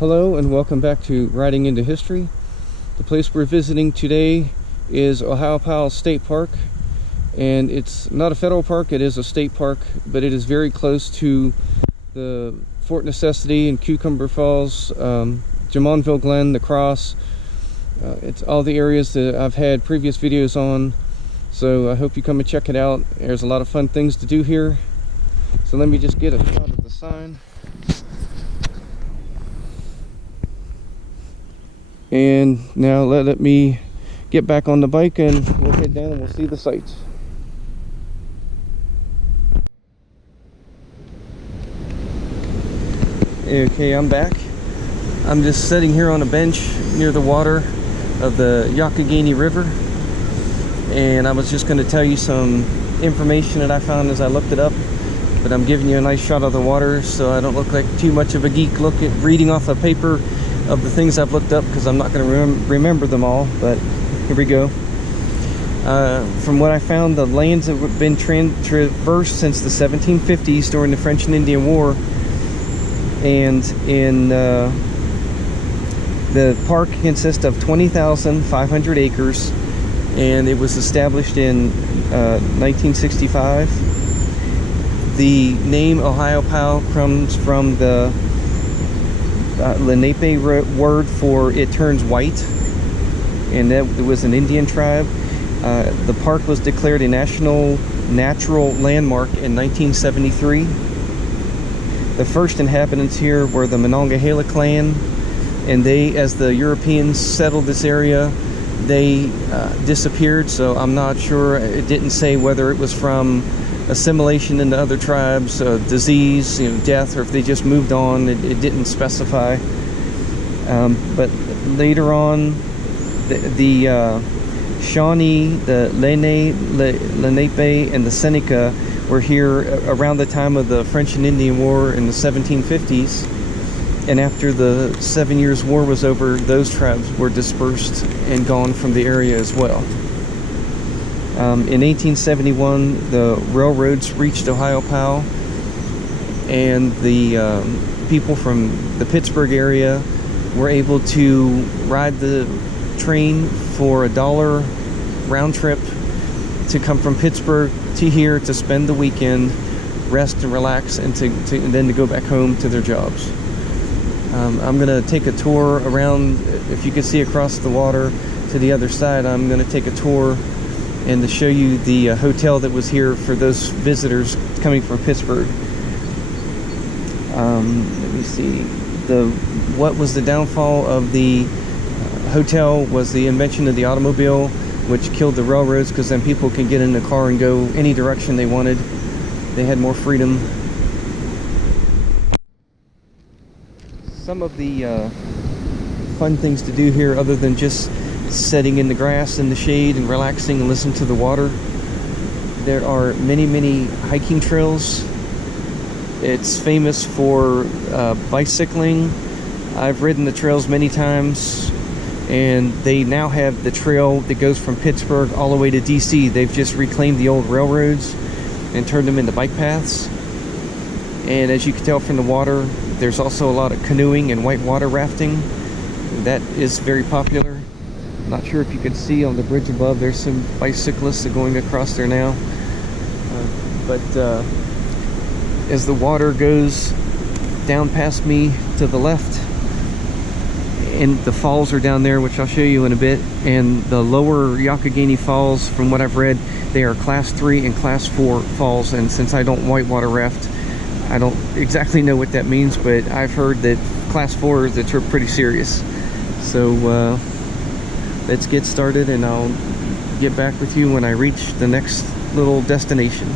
Hello and welcome back to Riding into History. The place we're visiting today is Ohiopyle State Park, and it's not a federal park, it is a state park, but it is very close to the Fort Necessity and Cucumber Falls, Jamonville Glen, the Cross. It's all the areas that I've had previous videos on, so I hope you come and check it out. There's a lot of fun things to do here. So let me just get a shot of the sign. And now let me get back on the bike and we'll head down and we'll see the sights. Okay, I'm back. I'm just sitting here on a bench near the water of the Youghiogheny River, and I was just going to tell you some information that I found as I looked it up, but I'm giving you a nice shot of the water so I don't look like too much of a geek reading off a paper of the things I've looked up, because I'm not going to remember them all, but here we go. From what I found, the lands have been traversed since the 1750s during the French and Indian War, and in the park consists of 20,500 acres, and it was established in 1965. The name Ohiopyle comes from the Lenape word for it turns white, and that was an Indian tribe. The park was declared a national natural landmark in 1973. The first inhabitants here were the Monongahela clan, and they, as the Europeans settled this area, they disappeared, so I'm not sure. It didn't say whether it was from assimilation into other tribes, disease, death, or if they just moved on. It didn't specify. But later on, the Shawnee, the Lenape, and the Seneca were here around the time of the French and Indian War in the 1750s. And after the 7 Years' War was over, those tribes were dispersed and gone from the area as well. In 1871, the railroads reached Ohiopyle, and the people from the Pittsburgh area were able to ride the train for $1 round trip to come from Pittsburgh to here to spend the weekend, rest and relax, and then to go back home to their jobs. I'm going to take a tour around. If you can see across the water to the other side, I'm going to take a tour and to show you the hotel that was here for those visitors coming from Pittsburgh. Let me see. What was the downfall of the hotel was the invention of the automobile, which killed the railroads, because then people could get in the car and go any direction they wanted. They had more freedom. Some of the fun things to do here, other than just sitting in the grass in the shade and relaxing and listening to the water, there are many hiking trails. It's famous for bicycling. I've ridden the trails many times, and they now have the trail that goes from Pittsburgh all the way to DC. They've just reclaimed the old railroads and turned them into bike paths. And as you can tell from the water, there's also a lot of canoeing and whitewater rafting. That is very popular. I'm not sure if you can see on the bridge above, there's some bicyclists going across there now. But as the water goes down past me to the left, and the falls are down there, which I'll show you in a bit, and the lower Youghiogheny Falls, from what I've read, they are class 3 and class 4 falls, and since I don't whitewater raft, I don't exactly know what that means, but I've heard that class 4 is pretty serious. So let's get started, and I'll get back with you when I reach the next little destination.